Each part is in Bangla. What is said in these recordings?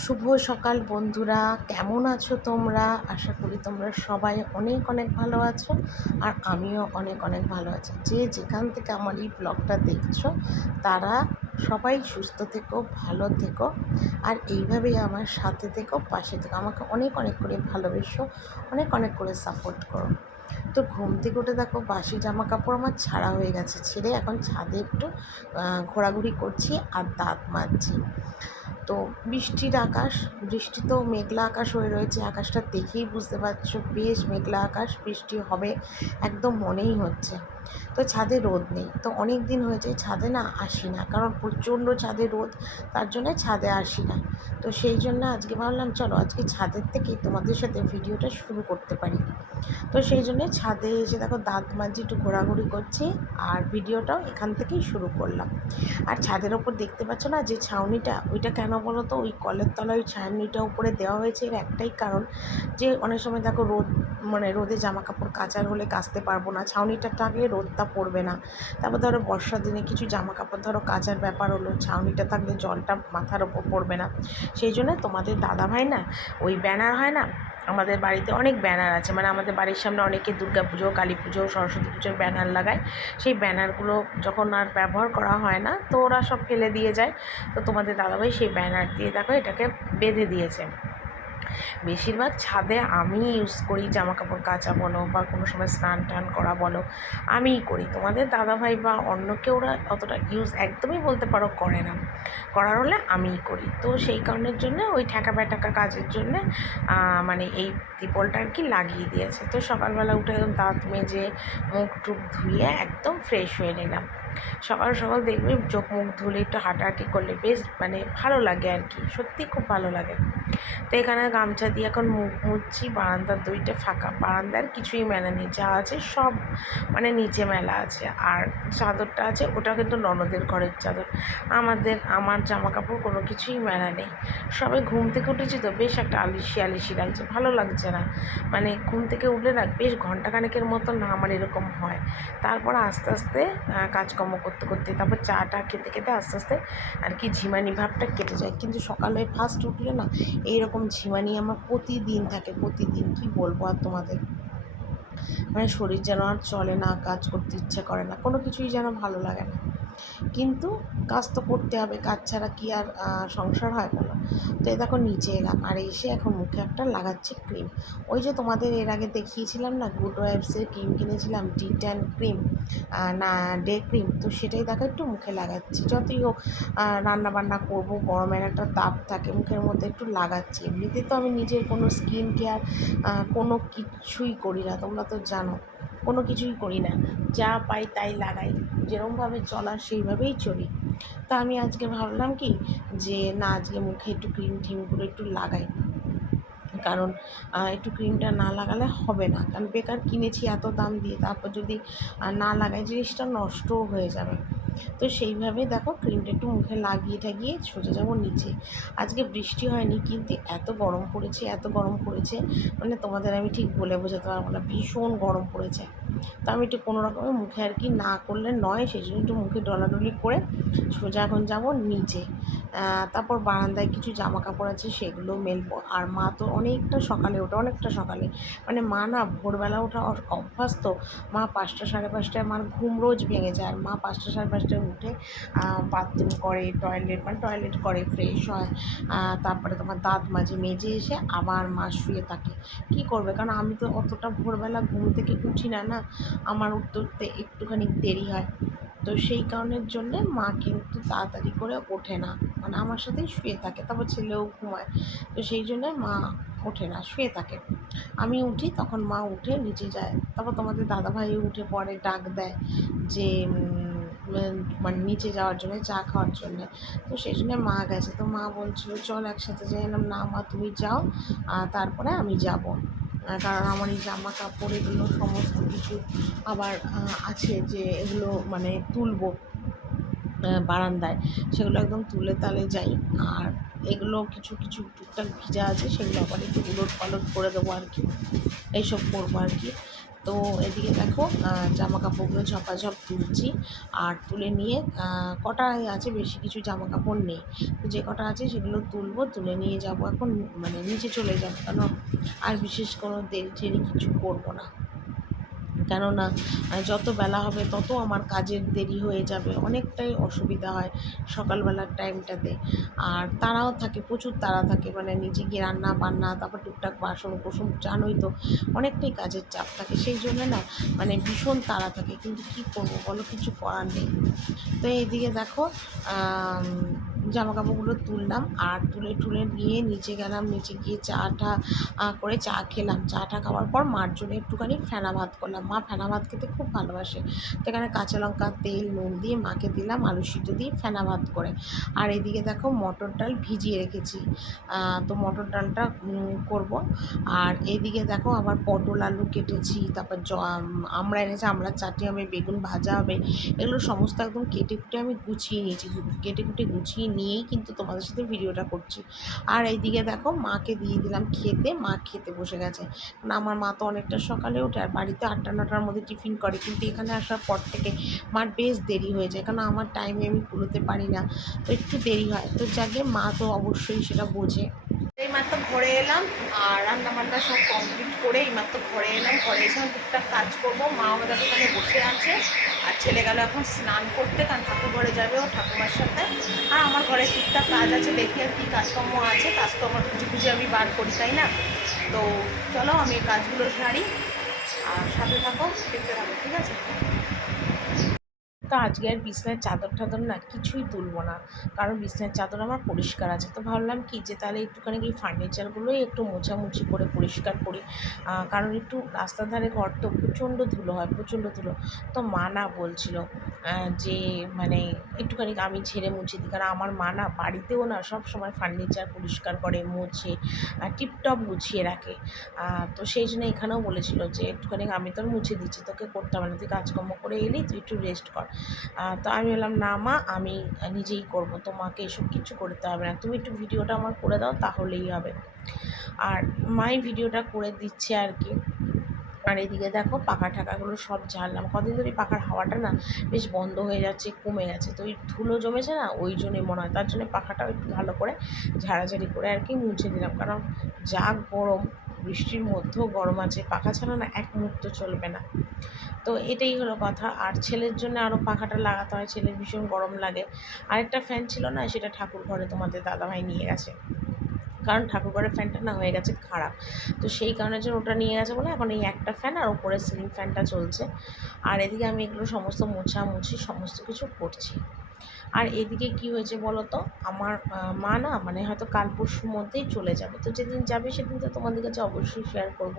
শুভ সকাল বন্ধুরা, কেমন আছো তোমরা? আশা করি তোমরা সবাই অনেক অনেক ভালো আছো, আর আমিও অনেক অনেক ভালো আছি। যে যেখান থেকে আমার এই ব্লগটা দেখছো তারা সবাই সুস্থ থেকো, ভালো থেকো, আর এইভাবেই আমার সাথে থেকো, পাশে থেকো। আমাকে অনেক অনেক করে ভালোবেসো, অনেক অনেক করে সাপোর্ট করো। তো ঘুম থেকে উঠে দেখো বাসি জামা কাপড় আমার ছাড়া হয়ে গেছে, ছেড়ে এখন ছাদে একটু ঘোরাঘুরি করছি আর দাঁত মাজছি। তো বৃষ্টির আকাশ, বৃষ্টি তো মেঘলা আকাশ হয়ে রয়েছে, আকাশটা দেখেই বুঝতে পারছো বেশ মেঘলা আকাশ, বৃষ্টি হবে একদম মনেই হচ্ছে। তো ছাদে রোদ নেই, তো অনেক দিন হয়েছে ছাদে না আসি না, কারণ প্রচণ্ড ছাদে রোদ, তার জন্য ছাদে আসি না। তো সেই জন্য আজকে ভাবলাম চলো আজকে ছাদের থেকেই তোমাদের সাথে ভিডিওটা শুরু করতে পারি। তো সেই জন্যে ছাদে এসে দেখো দাঁত মাজি একটু ঘোরাঘুরি করছি, আর ভিডিওটাও এখান থেকেই শুরু করলাম। আর ছাদের ওপর দেখতে পাচ্ছ না যে ছাউনিটা, ওইটা কেন বলো তো, ওই কলের তলায় ওই ছাউনিটা উপরে দেওয়া হয়েছে, এর একটাই কারণ যে অনেক সময় দেখো রোদ, মানে রোদে জামা কাপড় কাচার হলে কাচতে পারবো না, ছাউনিটা থাকলে রোদটা পড়বে না। তারপর ধরো বর্ষার দিনে কিছু জামা কাপড় ধরো কাচার ব্যাপার হলো, ছাউনিটা থাকলে জলটা মাথার ওপর পড়বে না। সেই জন্য তোমাদের দাদাভাই না ওই ব্যানার হয় না, আমাদের বাড়িতে অনেক ব্যানার আছে, মানে আমাদের বাড়ির সামনে অনেকে দুর্গা পুজো, কালী পুজো, সরস্বতী পুজোর ব্যানার লাগায়। সেই ব্যানারগুলো যখন আর ব্যবহার করা হয় না তো ওরা সব ফেলে দিয়ে যায়। তো তোমাদের দাদাভাই সেই ব্যানার দিয়ে দেখো এটাকে বেঁধে দিয়েছে। বেশিরভাগ ছাদে আমি ইউজ করি, জামা কাপড় কাচা বলো বা কোনো সময় স্নান টান করা বলো আমিই করি। তোমাদের দাদাভাই বা অন্য কেউ ওরা অতটা ইউজ একদমই বলতে পারো করে না, করার হলে আমিই করি। তো সেই কারণের জন্য ওই ঠেকা ব্যাটাকা কাজের জন্যে মানে এই ত্রিপলটা আর কি লাগিয়ে দিয়েছে। তো সকালবেলা উঠে একদম দাঁত মেজে মুখ টুক ধুয়ে একদম ফ্রেশ হয়ে নিলাম। সকাল সকাল দেখবে চোখ মুখ ধুলে একটু হাঁটাহাঁটি করলে বেশ মানে ভালো লাগে আর কি, সত্যি খুব ভালো লাগে। তো এখানে গামছা দিয়ে এখন মুখ মুছছি, বারান্দার দুইটা ফাঁকা, বারান্দার কিছুই মেলা নেই, যা আছে সব মানে নিচে মেলা আছে। আর চাদরটা আছে ওটা কিন্তু ননদের ঘরের চাদর, আমার জামা কাপড় কোনো কিছুই মেলা নেই। সবে ঘুম থেকে উঠেছি তো বেশ একটা আলিশি আলিশি লাগছে, ভালো লাগছে না। মানে ঘুম থেকে উঠলে না বেশ ঘন্টাখানেকের মতো না আমার এরকম হয়। তারপর আস্তে আস্তে কাজকর্ম করতে করতে, তারপর চাটা খেতে খেতে আস্তে আস্তে আর কি ঝিমানি ভাবটা কেটে যায়। কিন্তু সকালে ফার্স্ট উঠলে না এইরকম ঝিমানি আমার প্রতিদিন থাকে, প্রতিদিন কি বলবো আর তোমাদের, মানে শরীর যেন আর চলে না, কাজ করতে ইচ্ছা করে না, কোনো কিছুই যেন ভালো লাগে না। কিন্তু কাজ তো করতে হবে, কাজ ছাড়া কি আর সংসার হয় বলো। তো এই দেখো নিচে এলাম, আর এসে এখন মুখে একটা লাগাচ্ছি ক্রিম। ওই যে তোমাদের এর আগে দেখিয়েছিলাম না গুড ওয়াইবসের ক্রিম কিনেছিলাম, টি10 ক্রিম, না ডে ক্রিম, তো সেটাই দেখো একটু মুখে লাগাচ্ছি। যতই হোক রান্না বান্না করবো, গরমের একটা তাপ থাকে মুখের মধ্যে, একটু লাগাচ্ছি। এমনিতে তো আমি নিজের কোনো স্কিন কেয়ার কোনো কিছুই করি না, তোমরা তো জানো, কোনো কিছুই করি না, যা পাই তাই লাগাই, যেরকমভাবে চলার সেইভাবেই চলি। তা আমি আজকে ভাবলাম কি যে না আজকে মুখে একটু ক্রিম টিমগুলো একটু লাগাই, কারণ একটু ক্রিমটা না লাগালে হবে না, কারণ বেকার কিনেছি এত দাম দিয়ে, তারপর যদি না লাগাই জিনিসটা নষ্টও হয়ে যাবে। তো সেইভাবে দেখো ক্রিমটা একটু মুখে লাগিয়ে ঠাগিয়ে সোজা যাবো নিচে। আজকে বৃষ্টি হয়নি কিন্তু এত গরম পড়েছে, এত গরম পড়েছে, মানে তোমাদের আমি ঠিক বলে বোঝাতে পারবো না, ভীষণ গরম পড়েছে। তো আমি একটু কোনো রকমে মুখে আর কি না করলে নয়, সেই জন্য একটু মুখে ডলাডলি করে সোজা এখন যাবো নিচে। তারপর বারান্দায় কিছু জামা কাপড় আছে সেগুলো মেলবো। আর মা তো অনেকটা সকালে ওঠে, অনেকটা সকালে, মানে মা না ভোরবেলা ওঠা অভ্যাস তো। মা 5টা সাড়ে 5টায়, আমার ঘুম রোজ ভেঙে যায়, আর মা 5টা সাড়ে 5টায় উঠে বাথরুম করে, টয়লেট করে, ফ্রেশ হয়, তারপরে তোমার দাঁত মাজে, মেজে এসে আবার মা শুয়ে থাকে। কী করবে, কারণ আমি তো অতটা ভোরবেলা ঘুম থেকে উঠি না, না আমার উঠতে উঠতে একটুখানি দেরি হয়। তো সেই কারণের জন্যে মা কিন্তু তাড়াতাড়ি করে ওঠে না, মানে আমার সাথেই শুয়ে থাকে, তারপর ছেলেও ঘুমায়। তো সেই জন্যে মা ওঠে না, শুয়ে থাকে। আমি উঠি তখন মা উঠে নিচে যায়, তারপর তোমাদের দাদাভাই উঠে পড়ে, ডাক দেয় যে মানে নিচে যাওয়ার জন্য, চা খাওয়ার জন্যে। তো সেই জন্যে মা গেছে, তো মা বলছিলো চল একসাথে যাই, এলাম না মা তুমি যাও, তারপরে আমি যাব। কারণ আমার এই জামা কাপড় এগুলো সমস্ত কিছু আবার আছে যে এগুলো মানে তুলবো বারান্দায়, সেগুলো একদম তুলে তালে যাই। আর এগুলো কিছু কিছু টুকটাক ভিজা আছে, সেগুলো আবার একটু উলট পালট করে দেবো আর কি, এইসব করবো আর কি। তো এদিকে দেখো জামা কাপড়গুলো ঝপাঝপ তুলছি, আর তুলে নিয়ে কটাই আছে, বেশি কিছু জামা কাপড় নেই, তো যে কটা আছে সেগুলো তুলবো, তুলে নিয়ে যাব এখন, মানে নিচে চলে যাবো, কেন আর বিশেষ কোনো দেরি ঠেরি কিছু করবো না। কেননা যত বেলা হবে তত আমার কাজের দেরি হয়ে যাবে, অনেকটাই অসুবিধা হয় সকালবেলার টাইমটাতে। আর তাড়াও থাকে, প্রচুর তাড়া থাকে, মানে নিজে গিয়ে রান্না বান্না, তারপর টুকটাক বাসন কোসন, জানোই তো অনেকটাই কাজের চাপ থাকে, সেই জন্য না মানে ভীষণ তাড়া থাকে, কিন্তু কী করবো বলো, কিছু করার নেই। তো এইদিকে দেখো জামা কাপড়গুলো তুললাম, আর তুলে টুলে নিয়ে নিচে গেলাম, নিচে গিয়ে চাটা করে চা খেলাম, চাটা খাওয়ার পর মার জন্য একটুখানি ফেনা ভাত করলাম, মা ফেনা ভাত খেতে খুব ভালোবাসে, সেখানে কাঁচা লঙ্কা তেল নুন দিয়ে মাকে দিলাম আলু সিদ্ধ দিয়ে ফেনা ভাত করে। আর এদিকে দেখো মটর ডাল ভিজিয়ে রেখেছি, তো মটর ডালটা করব। আর এদিকে দেখো আবার পটল আলু কেটেছি, তারপর আমরা এনেছে, আমড়ার চাটনি হবে, বেগুন ভাজা হবে, এগুলো সমস্ত একদম কেটে কুটে আমি গুছিয়ে নিয়েছি, কেটে কুটে গুছিয়ে নিয়েই কিন্তু তোমাদের সাথে ভিডিওটা করছি। আর এইদিকে দেখো মাকে দিয়ে দিলাম খেতে, মা খেতে বসে গেছে, কারণ আমার মা তো অনেকটা সকালে ওঠে, আর বাড়িতে 8টা-9টার মধ্যে টিফিন করে, কিন্তু এখানে আসার পর থেকে মার বেশ দেরি হয়ে যায়, কারণ আমার টাইমে আমি কুলোতে পারি না, তো একটু দেরি হয়, তো যাকে মা তো অবশ্যই সেটা বোঝে। এইমাত্র ঘরে এলাম, আর রান্না বান্না সব কমপ্লিট করে এইমাত্র ঘরে এলাম, ঘরে এসে টুকটাক কাজ করবো, মা আমাদের ওখানে বসে আছে, আর ছেলে গেল এখন স্নান করতে, কারণ ঠাকুর ঘরে যাবে ও ঠাকুমার সাথে। আর আমার ঘরে টুকটাক কাজ আছে, দেখি আর কী কাজকর্ম আছে, কাজ তো আমার খুঁজে খুঁজে আমি বার করি, তাই না? তো চলো আমি কাজগুলো সারি, আর সাথে থাকো, দেখতে থাকো, ঠিক আছে? তো আজকে আর বিছনার চাদর টাদর না কিছুই তুলবো না, কারণ বিছনার চাদর আমার পরিষ্কার আছে, তো ভাবলাম কি যে তাহলে একটুখানি এই ফার্নিচারগুলোই একটু মোছামুছি করে পরিষ্কার করি, কারণ একটু রাস্তার ধারে ঘর তো প্রচণ্ড ধুলো হয়, প্রচণ্ড ধুলো। তো মা না বলছিল যে মানে একটুখানি আমি ঝেড়ে মুছে দিই, কারণ আমার মা না বাড়িতেও না সব সময় ফার্নিচার পরিষ্কার করে, মোছে টিপটপ গুছিয়ে রাখে, তো সেই জন্য এখানেও বলেছিল যে একটুখানি আমি তোর মুছে দিচ্ছি, তোকে করতে হবে না, তুই কাজকর্ম করে এলি, তুই একটু রেস্ট কর। তো আমি বললাম না মা, আমি নিজেই করব, তোমাকে এসব কিছু করতে হবে না, তুমি একটু ভিডিওটা আমার করে দাও তাহলেই হবে। আর মাই ভিডিওটা করে দিচ্ছে আর কি। আর এদিকে দেখো পাখা ঠাকাগুলো সব ঝাড়লাম, কদিন ধরে পাখার হাওয়াটা না বেশ বন্ধ হয়ে যাচ্ছে, কমে গেছে, তো ওই ধুলো জমেছে না, ওই জন্যই মনে হয়, তার জন্য পাখাটাও একটু ভালো করে ঝাড়াঝাড়ি করে আর কি মুছে দিলাম, কারণ যা গরম, বৃষ্টির মধ্যেও গরম আছে, পাখা ছাড়া না এক মুহূর্ত চলবে না। তো এটাই হলো কথা। আর ছেলের জন্য আরও পাখাটা লাগাতে হয়, ছেলের ভীষণ গরম লাগে। আরেকটা ফ্যান ছিল না, সেটা ঠাকুর ঘরে তোমাদের দাদাভাই নিয়ে গেছে, কারণ ঠাকুরঘরের ফ্যানটা না হয়ে গেছে খারাপ, তো সেই কারণের জন্য ওটা নিয়ে গেছে বলে এখন এই একটা ফ্যান আর ওপরে সিলিং ফ্যানটা চলছে। আর এদিকে আমি এগুলো সমস্ত মোছামুছি সমস্ত কিছু করছি। আর এদিকে কি হয়েছে বলো তো, আমার মা না মানে হয়তো কাল পরশুর মধ্যেই চলে যাবে, তো যেদিন যাবে সেদিন তো তোমাদের কাছে অবশ্যই শেয়ার করব।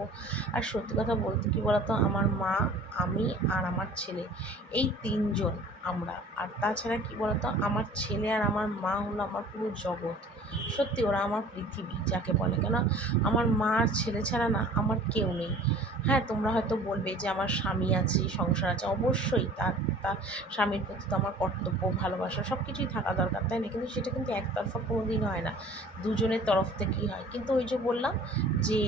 আর সত্যি কথা বলতে কি বলো তো, আমার মা, আমি আর আমার ছেলে, এই তিনজন আমরা। আর তাছাড়া কি বলো তো, আমার ছেলে আর আমার মা হলো আমার পুরো জগৎ, সত্যি ওরা আমার পৃথিবী যাকে বলে, কেন আমার মা আর ছেলে ছাড়া না আমার কেউ নেই। হ্যাঁ, তোমরা হয়তো বলবে যে আমার স্বামী আছে, সংসার আছে, অবশ্যই তার তার স্বামীর প্রতি তো আমার কর্তব্য, ভালোবাসা সব কিছুই থাকা দরকার, তাই না? কিন্তু সেটা কিন্তু একতরফা কোনো দিন হয় না, দুজনের তরফ থেকেই হয়। কিন্তু ওই যে বললাম যে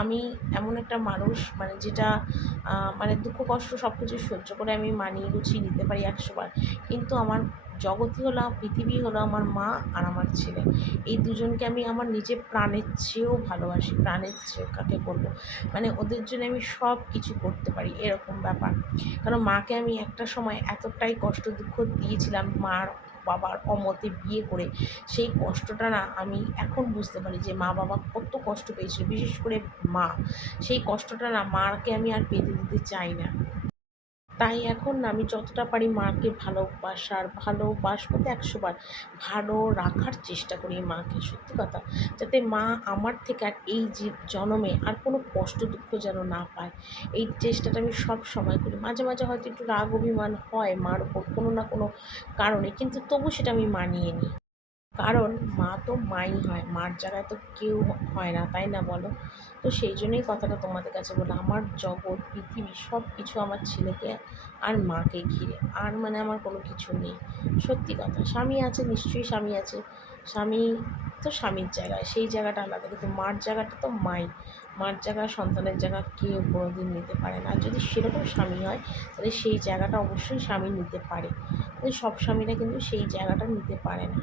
আমি এমন একটা মানুষ, মানে যেটা মানে দুঃখ কষ্ট সব কিছু সহ্য করে আমি মানিয়ে গুছিয়ে নিতে পারি 100 বার, কিন্তু আমার জগতই হলো, পৃথিবী হলো আমার মা আর আমার ছেলে, এই দুজনকে আমি আমার নিজের প্রাণের চেয়েও ভালোবাসি, প্রাণের চেয়েও কাকে বলবো, মানে ওদের জন্য আমি সব কিছু করতে পারি, এরকম ব্যাপার। কারণ মাকে আমি একটা সময় এতটাই কষ্ট দুঃখ দিয়েছিলাম, মার বাবার অমতে বিয়ে করে, সেই কষ্টটা না আমি এখন বুঝতে পারি যে মা বাবা কত কষ্ট পেয়েছিল, বিশেষ করে মা, সেই কষ্টটা না মাকে আমি আর পেতে দিতে চাই না। তাই এখন না আমি যতটা পারি মাকে ভালোবাসবো তো 100 বার, ভালো রাখার চেষ্টা করি মাকে, সত্যি কথা, যাতে মা আমার থেকে আর এই জনমে আর কোনো কষ্ট দুঃখ যেন না পায়, এই চেষ্টাটা আমি সব সময় করি। মাঝে মাঝে হয়তো একটু রাগ অভিমান হয় মার ওপর কোনো না কোনো কারণে, কিন্তু তবু সেটা আমি মানিয়ে নিই, কারণ মা তো মাই হয়, মার জায়গায় তো কেউ হয় না, তাই না বলো? তো সেই জন্যই কথাটা তোমাদের কাছে বললাম, আমার জগৎ পৃথিবী সব কিছু আমার ছেলেকে আর মাকে ঘিরে, আর মানে আমার কোনো কিছু নেই, সত্যি কথা। স্বামী আছে, নিশ্চয়ই স্বামী আছে, স্বামী তো স্বামীর জায়গায়, সেই জায়গাটা আলাদা, কিন্তু মার জায়গাটা তো মাই, মার জায়গা সন্তানের জায়গা কেউ কোনোদিন নিতে পারে না। আর যদি সেরকম স্বামী হয় তাহলে সেই জায়গাটা অবশ্যই স্বামী নিতে পারে, কিন্তু সব স্বামীরা কিন্তু সেই জায়গাটা নিতে পারে না।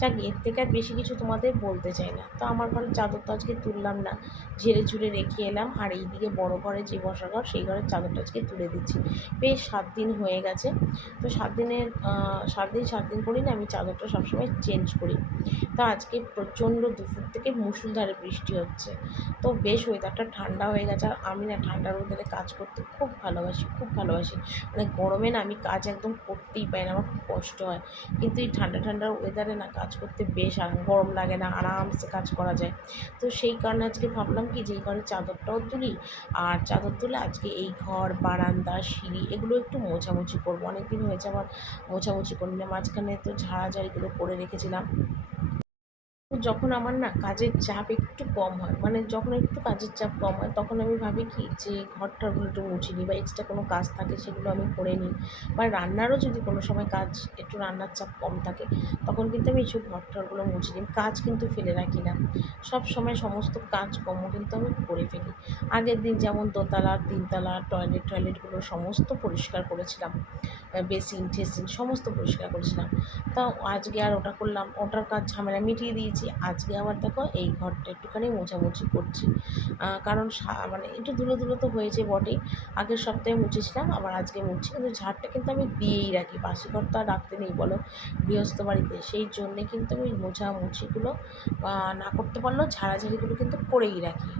যাক, এর থেকে আর বেশি কিছু তোমাদের বলতে চাই না। তো আমার ঘরের চাদর তো আজকে তুললাম না, ঝেড়ে ঝুড়ে রেখে এলাম। আর এইদিকে বড় ঘরে যে বসা ঘর, সেই ঘরের চাদরটা আজকে তুলে দিচ্ছি। বেশ 7 দিন হয়ে গেছে। তো 7 দিনের 7 দিন করেই না আমি চাদরটা সবসময় চেঞ্জ করি। তো আজকে প্রচণ্ড দুপুর থেকে মুষলধারে বৃষ্টি হচ্ছে। তো বেশ ওয়েদারটা ঠান্ডা হয়ে গেছে। আর আমি না ঠান্ডার ওয়েদারে কাজ করতে খুব ভালোবাসি, খুব ভালোবাসি। মানে গরমে না আমি কাজ একদম করতেই পারি না, আমার খুব কষ্ট হয়। কিন্তু এই ঠান্ডা ঠান্ডার ওয়েদারে না কাজ করতে বেশ আরাম, গরম লাগে না, আরামসে কাজ করা যায়। তো সেই কারণে আজকে ভাবলাম কি যে এই ঘরে চাদরটাও তুলি, আর চাদর তুলে আজকে এই ঘর, বারান্দা, সিঁড়ি এগুলো একটু মোছামুছি করবো। অনেক দিন হয়েছে আমার মোছামুছি করি না। মাঝখানে তো ঝাড়াঝাড়িগুলো করে রেখেছিলাম। যখন আমার না কাজের চাপ একটু কম হয়, মানে যখন একটু কাজের চাপ কম হয়, তখন আমি ভাবি কি যে ঘরটারগুলো একটু মুছে নিই, বা এক্সট্রা কোনো কাজ থাকে সেগুলো আমি করে নিই। বা রান্নারও যদি কোনো সময় কাজ, একটু রান্নার চাপ কম থাকে, তখন কিন্তু আমি এইসব ঘরটারগুলো মুছে নিই। কাজ কিন্তু ফেলে রাখি না, সব সময় সমস্ত কাজকর্ম কিন্তু আমি করে ফেলি। আগের দিন যেমন দোতলা, তিনতলা, টয়লেটগুলো সমস্ত পরিষ্কার করেছিলাম, বেসিন টেসিন সমস্ত পরিষ্কার করেছিলাম। তা আজকে আর ওটা করলাম, ওটার কাজ ঝামেলা মিটিয়ে দিয়েছি। আজকে আবার দেখো এই ঘরটা একটুখানি মোছামুছি করছি। কারণ মানে একটু ধুলো ধুলো তো হয়েছে বটেই, আগের সপ্তাহে মুছেছিলাম, আবার আজকে মুছছি। কিন্তু ঝাড়টা কিন্তু আমি দিয়েই রাখি, বাসি ঘর তো আর রাখতে নেই বলো গৃহস্থ বাড়িতে। সেই জন্যে কিন্তু আমি মোছামুছিগুলো না করতে পারলেও ঝাড়াঝাড়িগুলো কিন্তু করেই রাখি।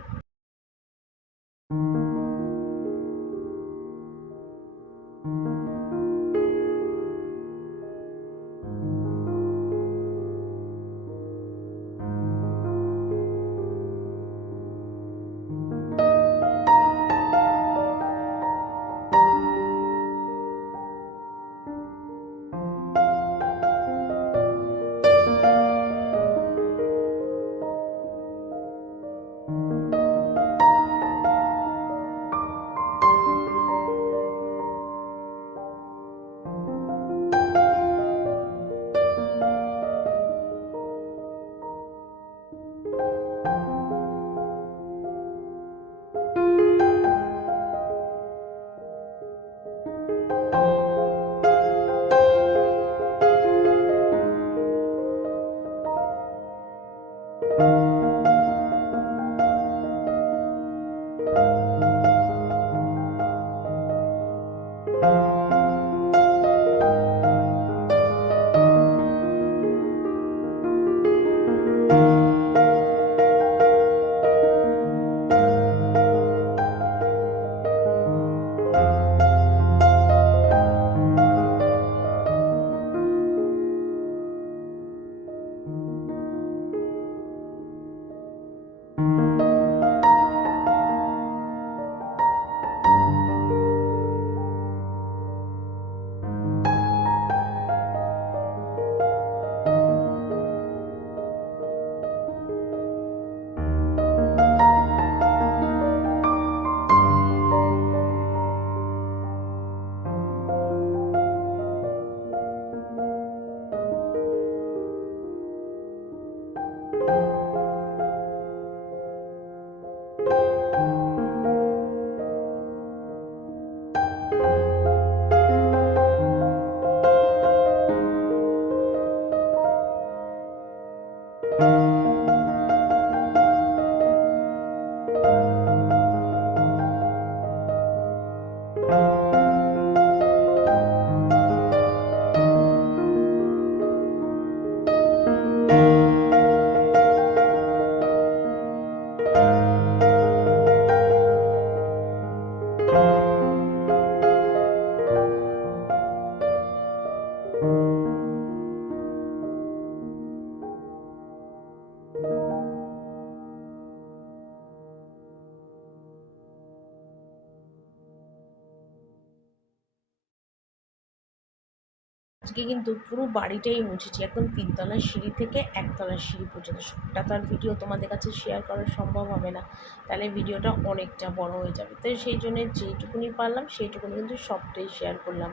আজকে কিন্তু পুরো বাড়িটাই মুছেছি, একদম 3 তলার সিঁড়ি থেকে 1 তলার সিঁড়ি পর্যন্ত। সবটা তো আর ভিডিও তোমাদের কাছে শেয়ার করা সম্ভব হবে না, তাহলে ভিডিওটা অনেকটা বড় হয়ে যাবে। তো সেই জন্য যেইটুকুনি পারলাম সেইটুকুনি কিন্তু সবটাই শেয়ার করলাম।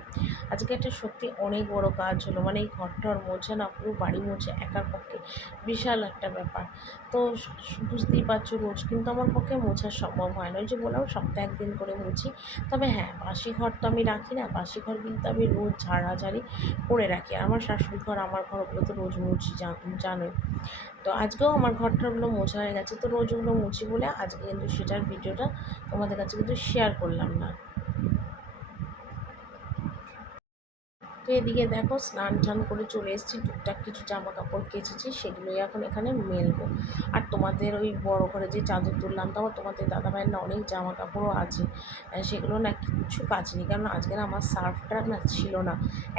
আজকে একটা সত্যি অনেক বড় কাজ হলো, মানে এই ঘরটার মোছা না, পুরো বাড়ি মোছা একার পক্ষে বিশাল একটা ব্যাপার। তো বুঝতেই পারছো রোজ কিন্তু আমার পক্ষে মোছা সম্ভব হয় না, ওই যে বললাম সপ্তাহে একদিন করে মুছি। তবে হ্যাঁ, বাসি ঘর তো আমি রাখি না, বাসি ঘর কিন্তু আমি রোজ ঝাড়াঝাড়ি করে রাখি। আর আমার শাশুড়ি ঘর, আমার ঘর, ওগুলো তো রোজ মুছি, জানোই। তো আজকেও আমার ঘরটাগুলো মোছা হয়ে গেছে, তো রোজ ওগুলো মুছি বলে আজকে কিন্তু সেটার ভিডিওটা তোমাদের কাছে কিন্তু শেয়ার করলাম না। তো এদিকে দেখো স্নান টান করে চলে এসেছি, টুকটাক কিছু জামা কাপড় কেচেছি, সেগুলোই এখন এখানে মেলবো। আর তোমাদের ওই বড় করে যে চাদর তুললাম, তারপর তোমাদের দাদাভাইয়ের না অনেক জামা কাপড়ও আছে, সেগুলো না কিচ্ছু কাচিনি, কারণ আজকে না আমার সার্ফটা না ছিল না,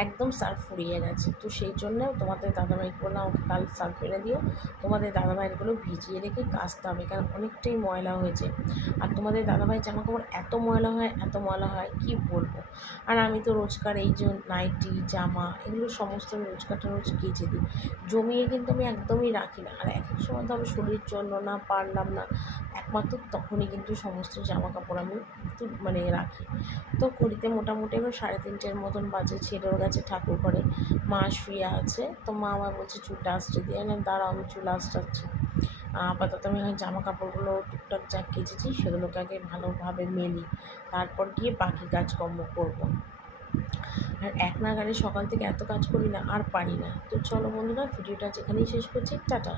একদম সার্ফ ফুরিয়ে গেছে। তো সেই জন্য তোমাদের দাদাভাইকে বললাম আমাকে কাল সার্ফ এনে দিও, তোমাদের দাদাভাইয়েরগুলো ভিজিয়ে রেখে কাচতে হবে, কারণ অনেকটাই ময়লা হয়েছে। আর তোমাদের দাদাভাইয়ের জামা কাপড় এত ময়লা হয়, এত ময়লা হয় কি বলবো। আর আমি তো রোজকার এই যে নাইটি, জামা, এগুলো সমস্ত আমি রোজকারটা রোজ কেচে দিই, জমিয়ে কিন্তু আমি একদমই রাখি না। আর এক এক সময় তো আমি শরীর চললো না, পারলাম না, একমাত্র তখনই কিন্তু সমস্ত জামা কাপড় আমি মানে রাখি। তো ঘড়িতে মোটামুটি এখন 3:30 মতন বাজে, ছেলেও গেছে ঠাকুর ঘরে, মা শুয়ে আছে। তো মা আমার বলছে চুলটা আসতে দিয়ে, না দাঁড়াও আমি চুল আসটাচ্ছি। আপাতত আমি জামা কাপড়গুলো টুকটাক যা কেচেছি সেগুলোকে আগে ভালোভাবে মেলি, তারপর গিয়ে বাকি কাজকর্ম করবো। আর এক নাগাড়ে সকাল থেকে এত কাজ করি না, আর পারি না। তো চলো বন্ধুরা, ভিডিওটা যেখানেই শেষ করছি, টাটা।